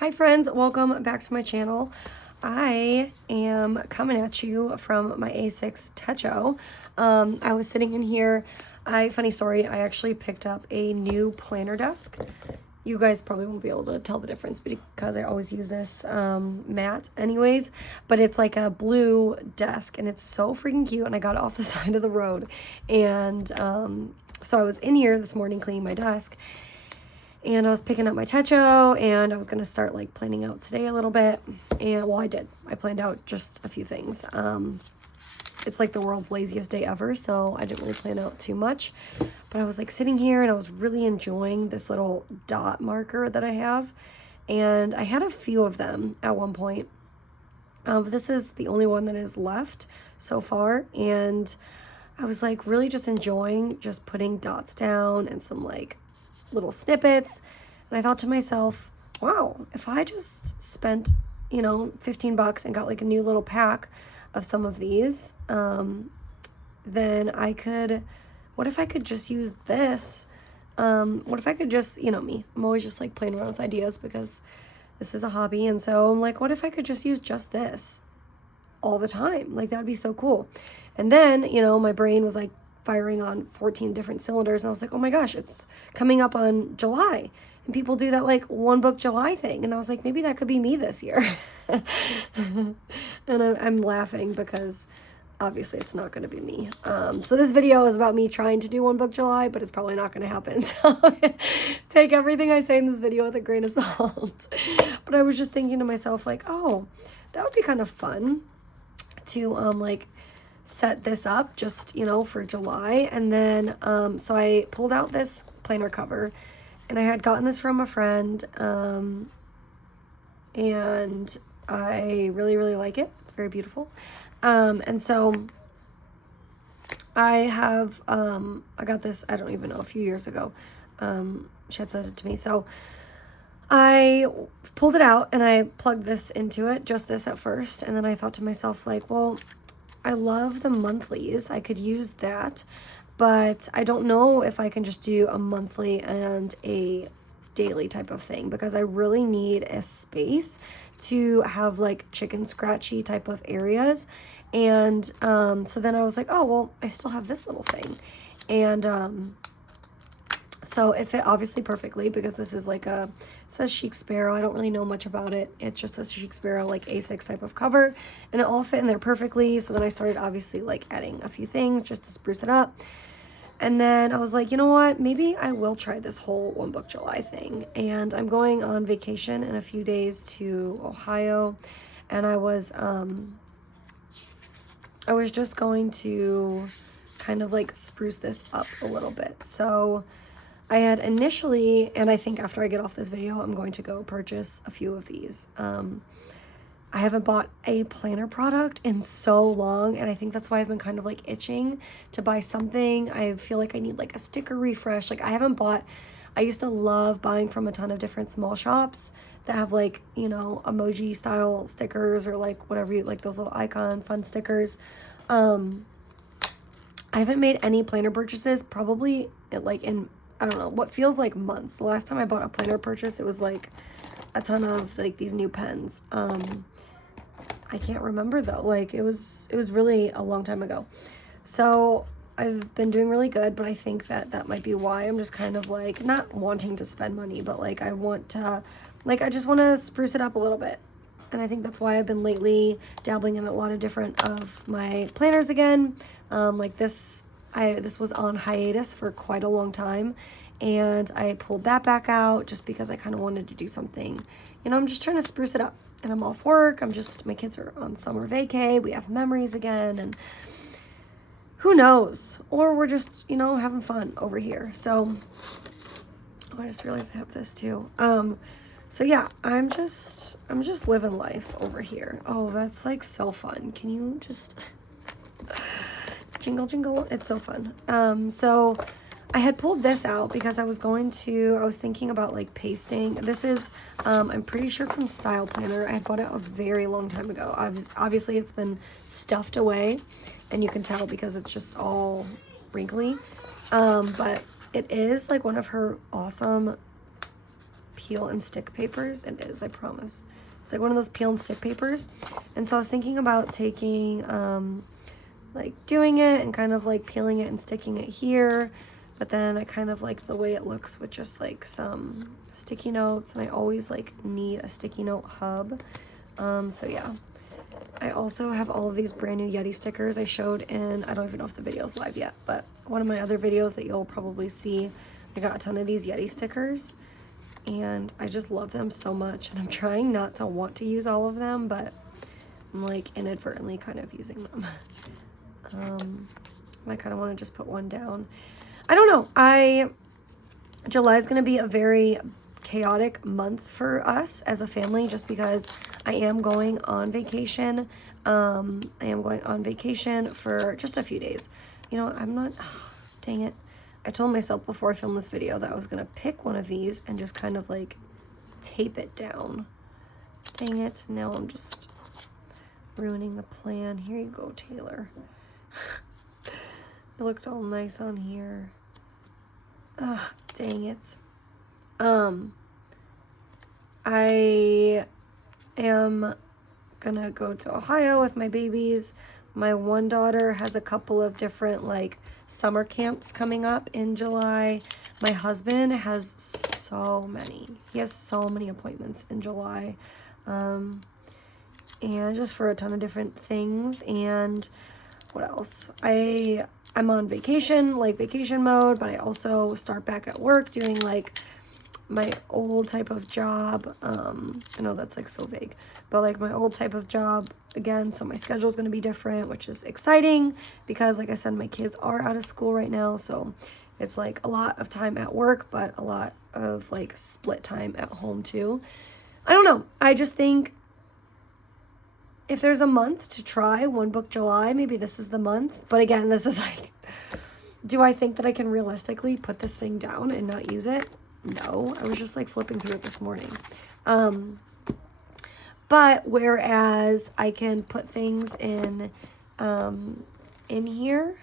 Hi friends, welcome back to my channel. I am coming at you from my A6 Techo. I was sitting in here. Funny story, I actually picked up a new planner desk. You guys probably won't be able to tell the difference because I always use this matte anyways, but it's like a blue desk and it's so freaking cute, and I got it off the side of the road. And so I was in here this morning cleaning my desk, and I was picking up my Techo, and I was going to start like planning out today a little bit. And well, I did. I planned out just a few things. It's like the world's laziest day ever, so I didn't really plan out too much. But I was like sitting here and I was really enjoying this little dot marker that I have. And I had a few of them at one point. But this is the only one that is left so far. And I was like really just enjoying just putting dots down and some like little snippets. And I thought to myself, wow, if I just spent, $15 and got like a new little pack of some of these, then what if I could just use this? What if I could just, me, I'm always just like playing around with ideas because this is a hobby. And so I'm like, what if I could just use just this all the time? Like, that would be so cool. And then, my brain was like firing on 14 different cylinders, and I was like, oh my gosh, it's coming up on July, and people do that like one book July thing, and I was like, maybe that could be me this year. And I'm laughing because obviously it's not going to be me. So this video is about me trying to do one book July, but it's probably not going to happen, so take everything I say in this video with a grain of salt. But I was just thinking to myself, like, oh, that would be kind of fun to like set this up just, for July. And then so I pulled out this planner cover, and I had gotten this from a friend, and I really, really like it. It's very beautiful. And so I have, I got this, I don't even know, a few years ago. She had sent it to me. So I pulled it out and I plugged this into it, just this at first. And then I thought to myself, like, well, I love the monthlies. I could use that, but I don't know if I can just do a monthly and a daily type of thing, because I really need a space to have like chicken scratchy type of areas. And so then I was like, oh, well, I still have this little thing. And so it fit obviously perfectly, because this is like it says Chic Sparrow. I don't really know much about it. It's just a Chic Sparrow like A6 type of cover, and it all fit in there perfectly. So then I started obviously like adding a few things just to spruce it up. And then I was like, you know what? Maybe I will try this whole One Book July thing. And I'm going on vacation in a few days to Ohio, and I was just going to kind of like spruce this up a little bit. So I had initially, and I think after I get off this video, I'm going to go purchase a few of these. I haven't bought a planner product in so long, and I think that's why I've been kind of like itching to buy something. I feel like I need like a sticker refresh. Like, I used to love buying from a ton of different small shops that have like, emoji style stickers, or like whatever you like, those little icon fun stickers. I haven't made any planner purchases probably in I don't know, what feels like months. The last time I bought a planner purchase, it was like a ton of like these new pens. I can't remember though. Like it was really a long time ago. So I've been doing really good, but I think that might be why I'm just kind of like not wanting to spend money, but like I just want to spruce it up a little bit. And I think that's why I've been lately dabbling in a lot of different of my planners again. Like this was on hiatus for quite a long time, and I pulled that back out just because I kind of wanted to do something. I'm just trying to spruce it up, and I'm off work. My kids are on summer vacay. We have memories again, and who knows? Or we're just, having fun over here. So I just realized I have this too. So yeah, I'm just living life over here. Oh, that's like so fun. Can you just jingle jingle? It's so fun. So I had pulled this out because I was thinking about like pasting. This is I'm pretty sure from Style Planner. I had bought it a very long time ago. Obviously it's been stuffed away, and you can tell because it's just all wrinkly. But it is like one of her awesome peel and stick papers. It is, I promise. It's like one of those peel and stick papers. And so I was thinking about taking, like doing it and kind of like peeling it and sticking it here. But then I kind of like the way it looks with just like some sticky notes. And I always like need a sticky note hub. So yeah. I also have all of these brand new Yeti stickers I showed in, I don't even know if the video's live yet, but one of my other videos that you'll probably see, I got a ton of these Yeti stickers, and I just love them so much, and I'm trying not to want to use all of them, but I'm like inadvertently kind of using them. I kind of want to just put one down. I don't know. July is going to be a very chaotic month for us as a family, just because I am going on vacation. I am going on vacation for just a few days. You know, I'm not, dang it. I told myself before I filmed this video that I was going to pick one of these and just kind of like tape it down. Dang it. Now I'm just ruining the plan. Here you go, Taylor. It looked all nice on here. Ah, dang it. I am gonna go to Ohio with my babies. My one daughter has a couple of different like summer camps coming up in July. My husband has so many. He has so many appointments in July. And just for a ton of different things. And what else? I'm on vacation, like vacation mode, but I also start back at work doing like my old type of job. I know that's like so vague, but like my old type of job again. So my schedule is going to be different, which is exciting because like I said, my kids are out of school right now. So it's like a lot of time at work, but a lot of like split time at home too. I don't know. I just think if there's a month to try One Book July, maybe this is the month. But again, this is like, do I think that I can realistically put this thing down and not use it? No, I was just like flipping through it this morning. But whereas I can put things in here,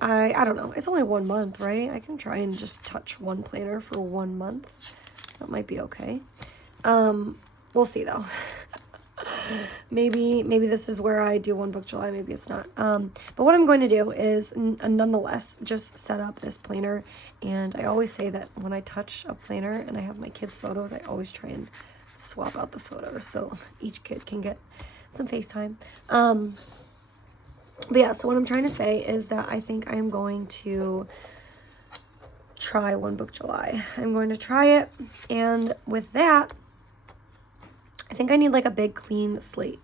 I don't know. It's only 1 month, right? I can try and just touch one planner for 1 month. That might be okay. We'll see though. Maybe this is where I do One Book July, maybe it's not. But what I'm going to do is nonetheless just set up this planner. And I always say that when I touch a planner and I have my kids' photos, I always try and swap out the photos so each kid can get some FaceTime. But yeah, so what I'm trying to say is that I think I am going to try One Book July. I'm going to try it, and with that, I think I need like a big clean slate.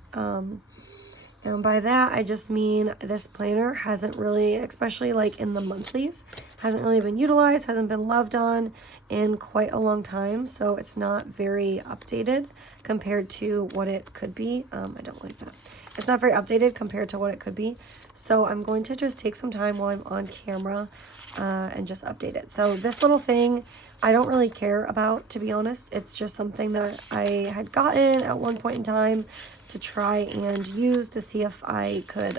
And by that, I just mean this planner hasn't really, especially like in the monthlies, hasn't really been utilized, hasn't been loved on in quite a long time. So it's not very updated compared to what it could be. I don't like that. It's not very updated compared to what it could be. So I'm going to just take some time while I'm on camera and just update it. So this little thing, I don't really care about, to be honest. It's just something that I had gotten at one point in time to try and use to see if I could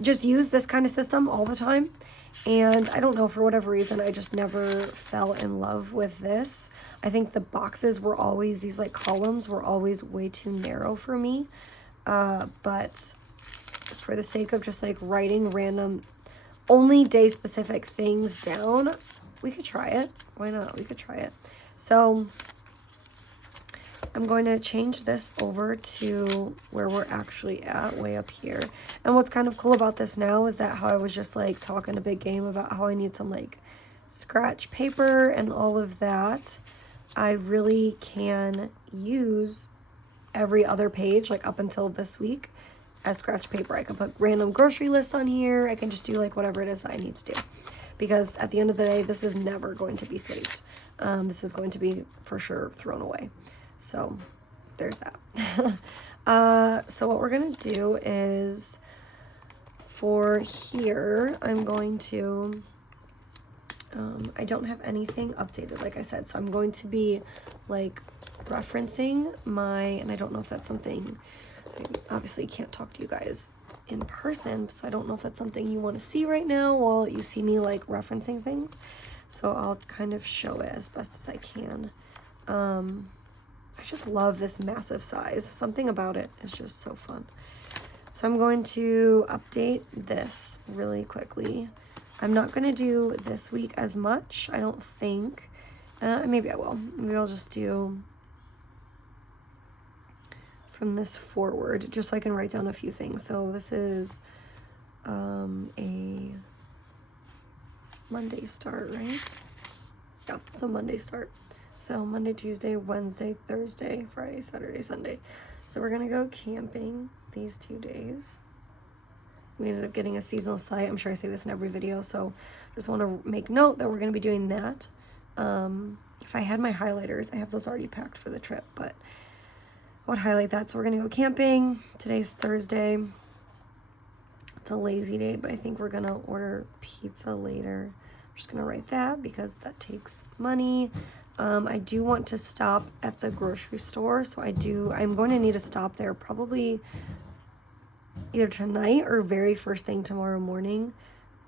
just use this kind of system all the time. And I don't know, for whatever reason, I just never fell in love with this. I think the boxes were always, these like columns were always way too narrow for me. But for the sake of just like writing random, only day specific things down, we could try it. Why not? We could try it. So I'm going to change this over to where we're actually at, way up here. And what's kind of cool about this now is that how I was just like talking a big game about how I need some like scratch paper and all of that. I really can use every other page, like up until this week, as scratch paper. I can put random grocery lists on here. I can just do like whatever it is that I need to do. Because at the end of the day, this is never going to be saved. This is going to be for sure thrown away. So there's that. So what we're going to do is for here, I'm going to, I don't have anything updated, like I said. So I'm going to be like referencing my, and I don't know if that's something, I obviously can't talk to you guys in person, so I don't know if that's something you want to see right now while you see me like referencing things. so I'll kind of show it as best as I can. I just love this massive size. Something about it is just so fun. So I'm going to update this really quickly. I'm not going to do this week as much, I don't think. Maybe I will. Maybe I'll just do from this forward, just so I can write down a few things. So this is a Monday start, right? Yeah, it's a Monday start. So Monday, Tuesday, Wednesday, Thursday, Friday, Saturday, Sunday. So we're gonna go camping these 2 days. We ended up getting a seasonal site. I'm sure I say this in every video, so just want to make note that we're gonna be doing that. If I had my highlighters, I have those already packed for the trip, but I would highlight that. So we're gonna go camping. Today's Thursday. It's a lazy day, but I think we're gonna order pizza later. I'm just gonna write that because that takes money. I do want to stop at the grocery store, so I'm going to need to stop there probably either tonight or very first thing tomorrow morning,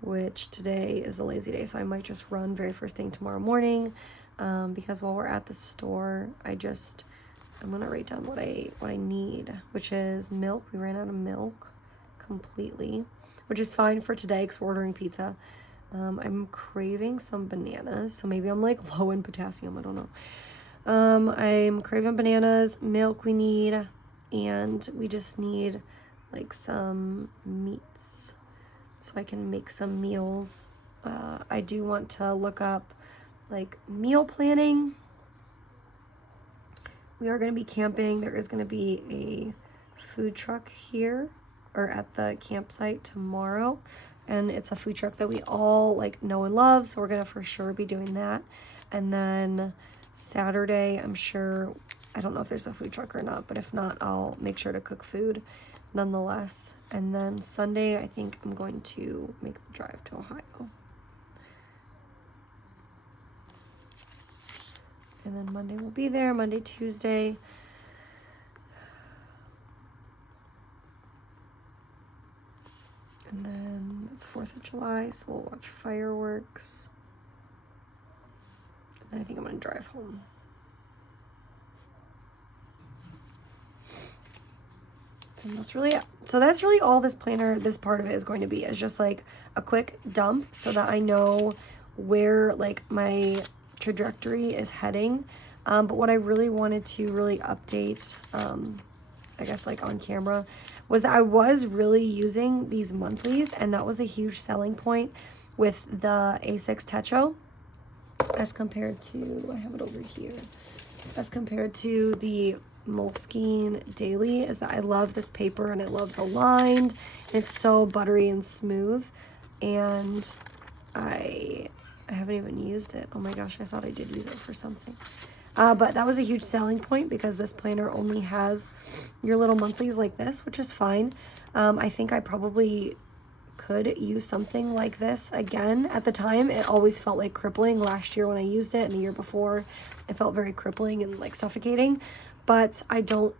which today is the lazy day, so I might just run very first thing tomorrow morning, because while we're at the store, I'm gonna write down what I need, which is milk. We ran out of milk completely, which is fine for today because we're ordering pizza. I'm craving some bananas, so maybe I'm like low in potassium, I don't know. I'm craving bananas, milk we need, and we just need like some meats so I can make some meals. I do want to look up like meal planning. We are going to be camping. There is going to be a food truck here or at the campsite tomorrow, and it's a food truck that we all like know and love, so we're going to for sure be doing that. And then Saturday, I'm sure, I don't know if there's a food truck or not, but if not, I'll make sure to cook food nonetheless. And then Sunday, I think I'm going to make the drive to Ohio. And then Monday we'll be there, Monday, Tuesday. And then it's 4th of July, so we'll watch fireworks. And then I think I'm gonna drive home. And that's really it. So that's really all this planner, this part of it is going to be, is just like a quick dump so that I know where like my trajectory is heading. But what I really wanted to really update, I guess like on camera, was that I was really using these monthlies, and that was a huge selling point with the A6 Techo as compared to, I have it over here, as compared to the Moleskine Daily, is that I love this paper and I love the lined, and it's so buttery and smooth, and I haven't even used it. Oh my gosh, I thought I did use it for something. But that was a huge selling point because this planner only has your little monthlies like this, which is fine. I think I probably could use something like this again. At the time, it always felt like crippling. Last year when I used it and the year before, it felt very crippling and like suffocating. But I don't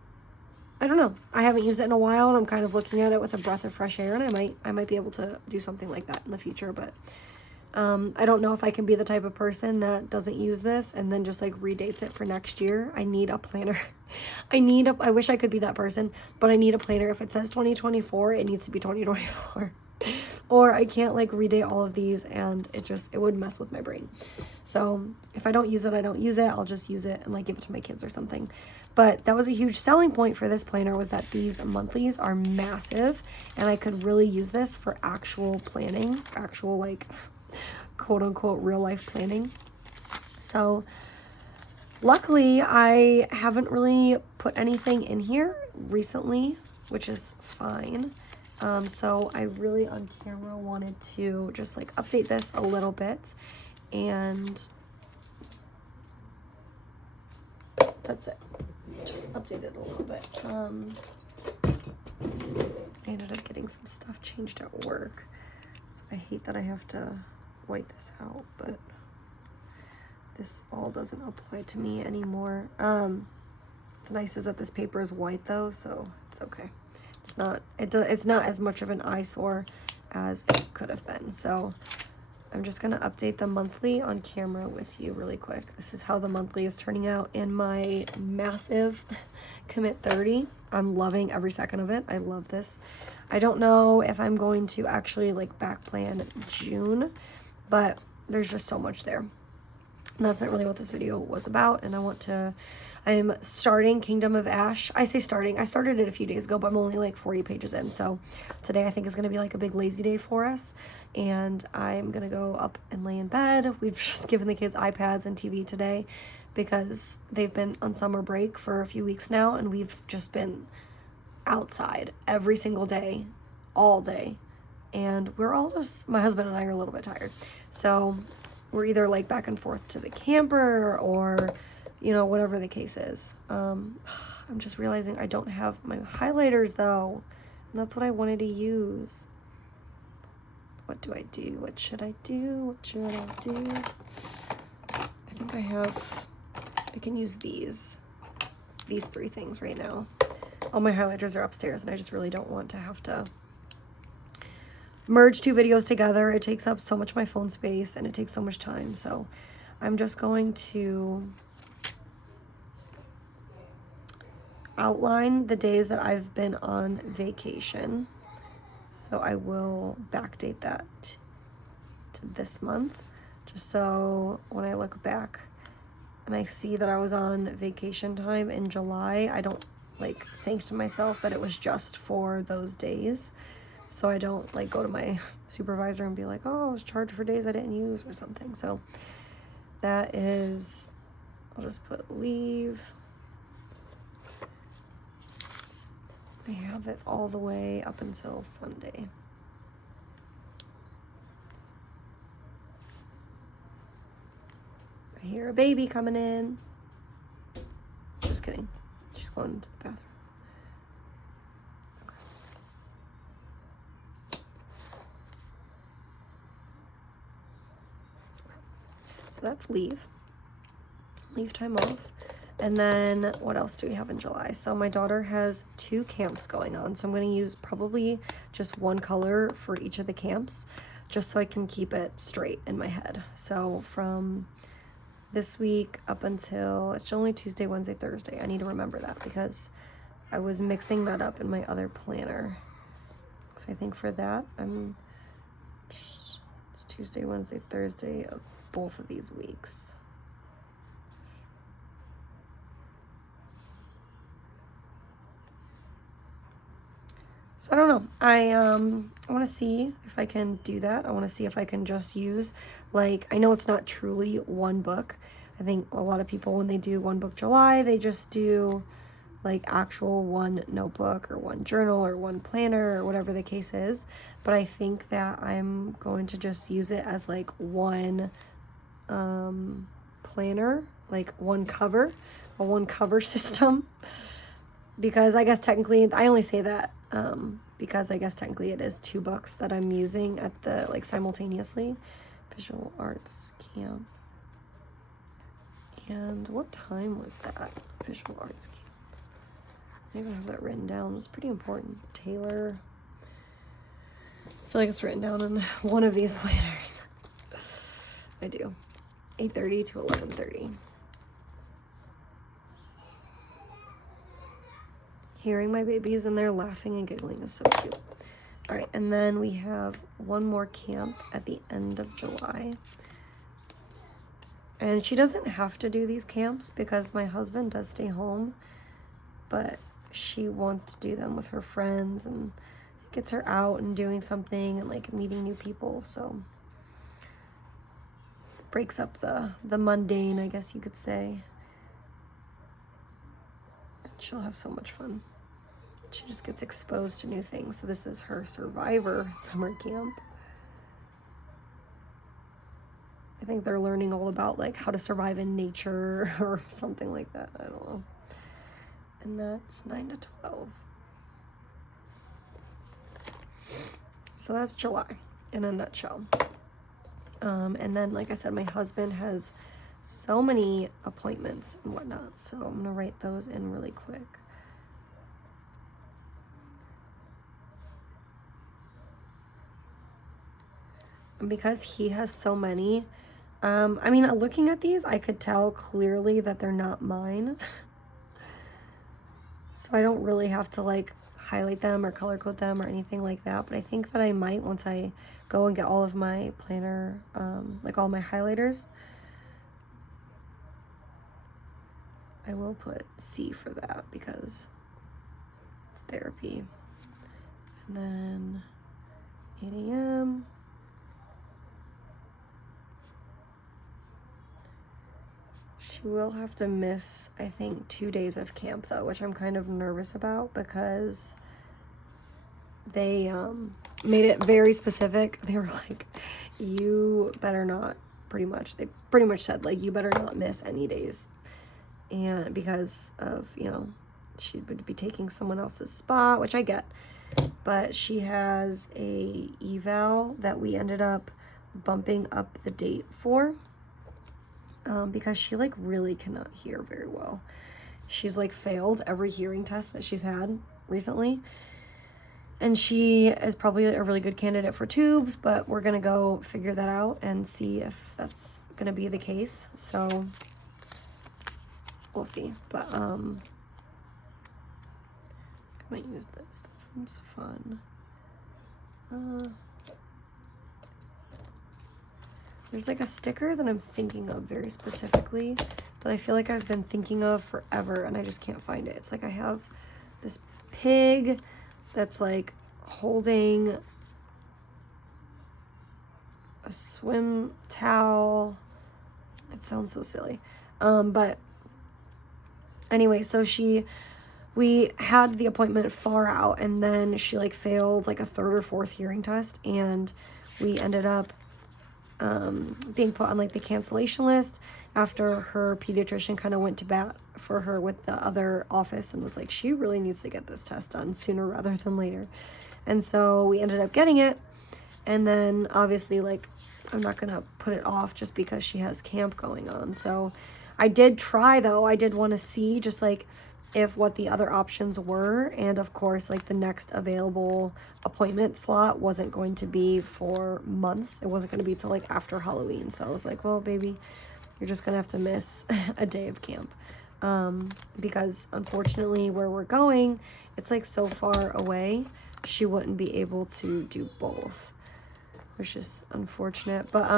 know. I haven't used it in a while, and I'm kind of looking at it with a breath of fresh air, and I might be able to do something like that in the future, but I don't know if I can be the type of person that doesn't use this and then just like redates it for next year. I need a planner. I wish I could be that person, but I need a planner. If it says 2024, it needs to be 2024. Or I can't like redate all of these, and it would mess with my brain. So if I don't use it, I don't use it. I'll just use it and like give it to my kids or something. But that was a huge selling point for this planner, was that these monthlies are massive, and I could really use this for actual planning, actual like quote unquote real life planning. So luckily I haven't really put anything in here recently, which is fine. So I really on camera wanted to just like update this a little bit, and that's it. Just update it a little bit. I ended up getting some stuff changed at work, so I hate that I have to white this out, but this all doesn't apply to me anymore. What's nice is that this paper is white though, so it's okay. It's not as much of an eyesore as it could have been. So I'm just going to update the monthly on camera with you really quick. This is how the monthly is turning out in my massive Commit 30. I'm loving every second of it. I love this. I don't know if I'm going to actually like back plan June, but there's just so much there. And that's not really what this video was about. And I'm starting Kingdom of Ash. I say starting, I started it a few days ago, but I'm only like 40 pages in. So today I think is going to be like a big lazy day for us. And I'm going to go up and lay in bed. We've just given the kids iPads and TV today because they've been on summer break for a few weeks now. And we've just been outside every single day, all day. And we're all just, my husband and I are a little bit tired. So we're either like back and forth to the camper or, you know, whatever the case is. I'm just realizing I don't have my highlighters though. And that's what I wanted to use. What do I do? What should I do? What should I do? I think I can use these 3 things right now. All my highlighters are upstairs and I just really don't want to have to merge 2 videos together. It takes up so much of my phone space and it takes so much time. So I'm just going to outline the days that I've been on vacation. So I will backdate that to this month, just so when I look back and I see that I was on vacation time in July, I don't like think to myself that it was just for those days. So I don't like go to my supervisor and be like, oh, I was charged for days I didn't use or something. So that is, I'll just put leave. I have it all the way up until Sunday. I hear a baby coming in. Just kidding. She's going into the bathroom. So that's leave time off. And then what else do we have in July? So my daughter has 2 camps going on. So I'm going to use probably just one color for each of the camps, just so I can keep it straight in my head. So from this week up until, it's only Tuesday, Wednesday, Thursday. I need to remember that because I was mixing that up in my other planner. So I think for that, it's Tuesday, Wednesday, Thursday of both of these weeks. So I don't know. I want to see if I can do that. I want to see if I can just use, like, I know it's not truly one book. I think a lot of people, when they do one book July, they just do like actual one notebook or one journal or one planner or whatever the case is. But I think that I'm going to just use it as like one planner, like one cover, a one cover system. Because I guess technically, I only say that because I guess technically it is 2 books that I'm using at the, like, simultaneously. Visual Arts Camp. And what time was that? Visual Arts Camp. I even have that written down. That's pretty important. Taylor. I feel like it's written down in one of these planners. I do. 8:30 to 11:30. Hearing my babies and they're laughing and giggling is so cute. All right, and then we have one more camp at the end of July. And she doesn't have to do these camps because my husband does stay home, but she wants to do them with her friends and it gets her out and doing something and like meeting new people. So it breaks up the mundane, I guess you could say. And she'll have so much fun. She just gets exposed to new things. So this is her Survivor summer camp. I think they're learning all about like how to survive in nature or something like that. I don't know. And that's 9 to 12. So that's July in a nutshell. And then, like I said, my husband has so many appointments and whatnot. So I'm gonna write those in really quick. because he has so many, I mean, looking at these, I could tell clearly that they're not mine. So I don't really have to like highlight them or color code them or anything like that. But I think that I might once I go and get all of my planner, like all my highlighters. I will put C for that because it's therapy. And then 8 a.m. She will have to miss, I think, 2 days of camp though, which I'm kind of nervous about because they made it very specific. They were like, you better not, they pretty much said like, you better not miss any days. And because of, you know, she would be taking someone else's spot, which I get. But she has a eval that we ended up bumping up the date for. Because she like really cannot hear very well. She's like failed every hearing test that she's had recently. And she is probably a really good candidate for tubes, but we're gonna go figure that out and see if that's gonna be the case. So we'll see. But I might use this. That sounds fun. There's like a sticker that I'm thinking of very specifically that I feel like I've been thinking of forever and I just can't find it. It's like I have this pig that's like holding a swim towel. It sounds so silly. But anyway, so we had the appointment far out and then she like failed like a 3rd or 4th hearing test and we ended up being put on like the cancellation list after her pediatrician kind of went to bat for her with the other office and was like, she really needs to get this test done sooner rather than later. And so we ended up getting it. And then obviously like, I'm not going to put it off just because she has camp going on. So I did try though. I did want to see just like if what the other options were, and of course like the next available appointment slot wasn't going to be for months. It wasn't going to be till like after Halloween. So I was like, well baby, you're just gonna have to miss a day of camp, because unfortunately where we're going, it's like so far away, she wouldn't be able to do both, which is unfortunate. But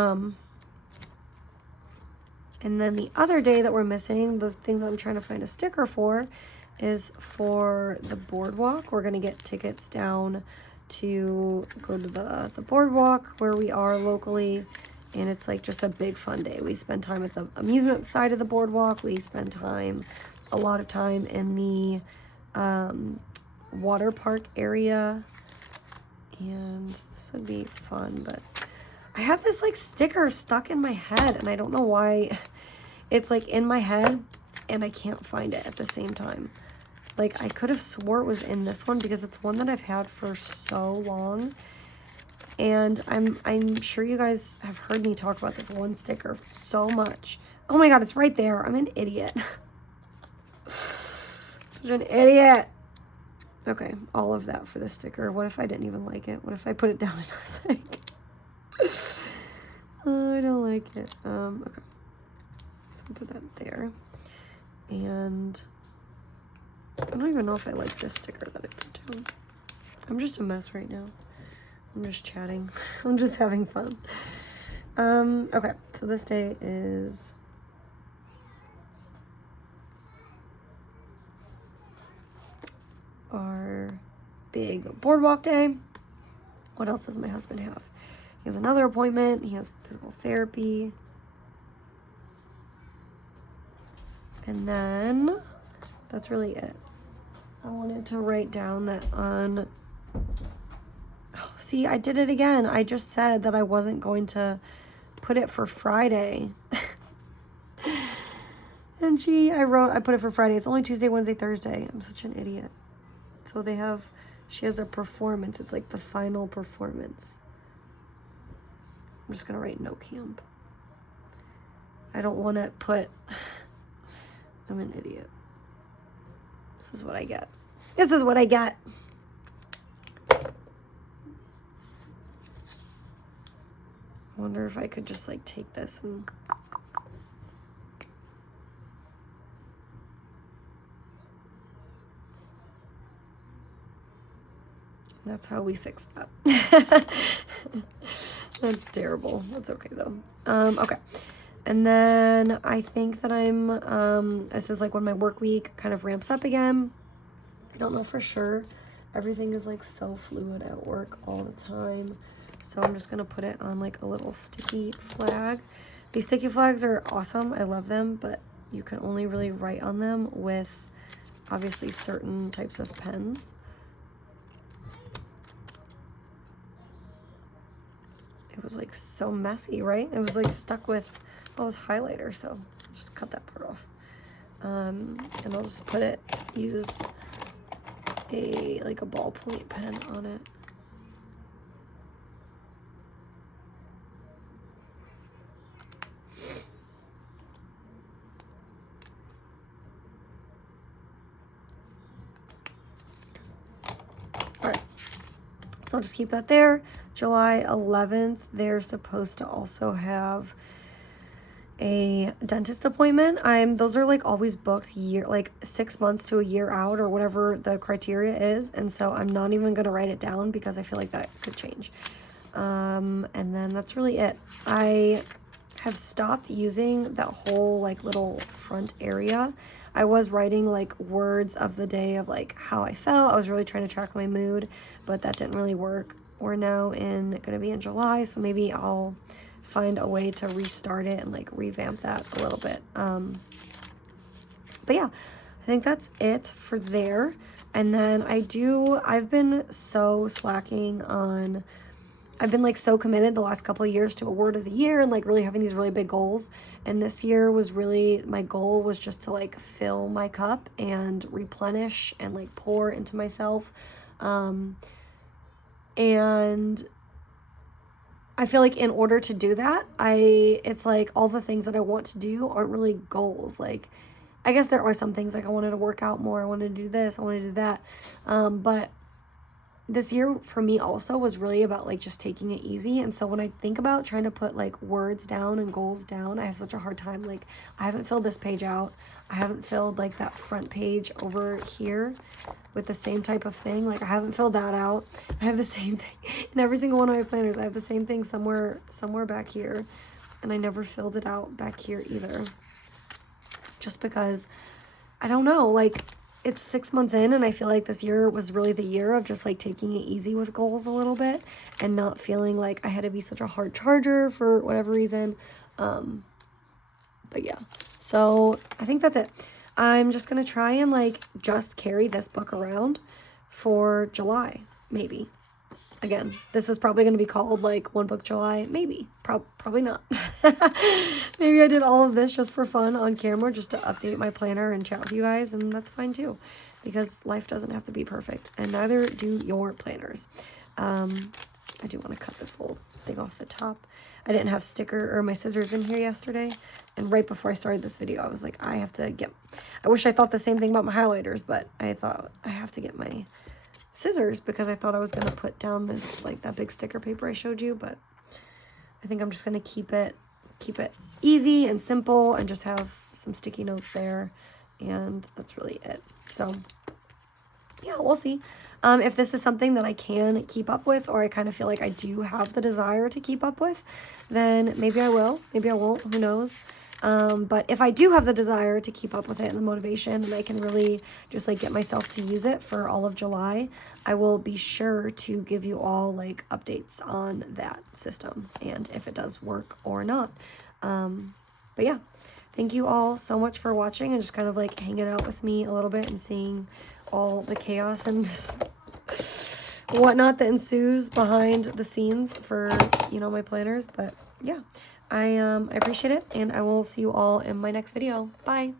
and then the other day that we're missing, the thing that I'm trying to find a sticker for, is for the boardwalk. We're going to get tickets down to go to the boardwalk where we are locally. And it's like just a big fun day. We spend time at the amusement side of the boardwalk. We spend a lot of time in the water park area. And this would be fun, but I have this like sticker stuck in my head and I don't know why it's like in my head and I can't find it at the same time. Like I could have swore it was in this one because it's one that I've had for so long. And I'm sure you guys have heard me talk about this one sticker so much. Oh my God, it's right there. I'm an idiot. Such an idiot. Okay, all of that for the sticker. What if I didn't even like it? What if I put it down and I was like, oh, I don't like it. Okay. So put that there. And I don't even know if I like this sticker that I put down. I'm just a mess right now. I'm just chatting. I'm just having fun. Okay, so this day is our big boardwalk day. What else does my husband have? He has another appointment. He has physical therapy. And then that's really it. I wanted to write down that on... Oh, see, I did it again. I just said that I wasn't going to put it for Friday. And I put it for Friday. It's only Tuesday, Wednesday, Thursday. I'm such an idiot. So she has a performance. It's like the final performance. I'm just going to write no camp. I don't want to put... I'm an idiot. This is what I get. This is what I get. I wonder if I could just like take this and that's how we fix that. That's terrible. That's okay though. Okay. And then I think that this is like when my work week kind of ramps up again. I don't know for sure. Everything is like so fluid at work all the time. So I'm just going to put it on like a little sticky flag. These sticky flags are awesome. I love them, but you can only really write on them with obviously certain types of pens. It was like so messy, right? It was like stuck with all this highlighter, so just cut that part off. And I'll just use like a ballpoint pen on it. All right, so I'll just keep that there. July 11th, they're supposed to also have a dentist appointment. Those are like always booked like 6 months to a year out or whatever the criteria is. And so I'm not even going to write it down because I feel like that could change. And then that's really it. I have stopped using that whole like little front area. I was writing like words of the day of like how I felt. I was really trying to track my mood, but that didn't really work. We're now going to be in July, so maybe I'll find a way to restart it and like revamp that a little bit. But yeah, I think that's it for there. And then I've been so slacking on, I've been like so committed the last couple of years to a word of the year and like really having these really big goals. And this year was really, my goal was just to like fill my cup and replenish and like pour into myself. And I feel like in order to do that, it's like all the things that I want to do aren't really goals. Like, I guess there are some things like I wanted to work out more. I wanted to do this. I wanted to do that. But this year for me also was really about like just taking it easy. And so when I think about trying to put like words down and goals down, I have such a hard time. Like, I haven't filled this page out. I haven't filled like that front page over here with the same type of thing. Like, I haven't filled that out. I have the same thing in every single one of my planners. I have the same thing somewhere back here, and I never filled it out back here either. Just because, I don't know, like, it's 6 months in, and I feel like this year was really the year of just like taking it easy with goals a little bit and not feeling like I had to be such a hard charger for whatever reason. But yeah, so I think that's it. I'm just going to try and like just carry this book around for July, maybe. Again, this is probably going to be called like One Book July. Maybe. Probably not. Maybe I did all of this just for fun on camera, just to update my planner and chat with you guys, and that's fine too, because life doesn't have to be perfect, and neither do your planners. I do want to cut this little thing off the top. I didn't have my scissors in here yesterday, and right before I started this video, I was like, I wish I thought the same thing about my highlighters, but I thought I have to get my scissors because I thought I was going to put down this, like that big sticker paper I showed you, but I think I'm just going to keep it easy and simple and just have some sticky notes there, and that's really it. So yeah, we'll see. If this is something that I can keep up with, or I kind of feel like I do have the desire to keep up with, then maybe I will, maybe I won't, who knows. But if I do have the desire to keep up with it and the motivation, and I can really just like get myself to use it for all of July, I will be sure to give you all like updates on that system and if it does work or not. But yeah, thank you all so much for watching and just kind of like hanging out with me a little bit and seeing all the chaos and whatnot that ensues behind the scenes for, you know, my planners. But yeah, I appreciate it, and I will see you all in my next video. Bye.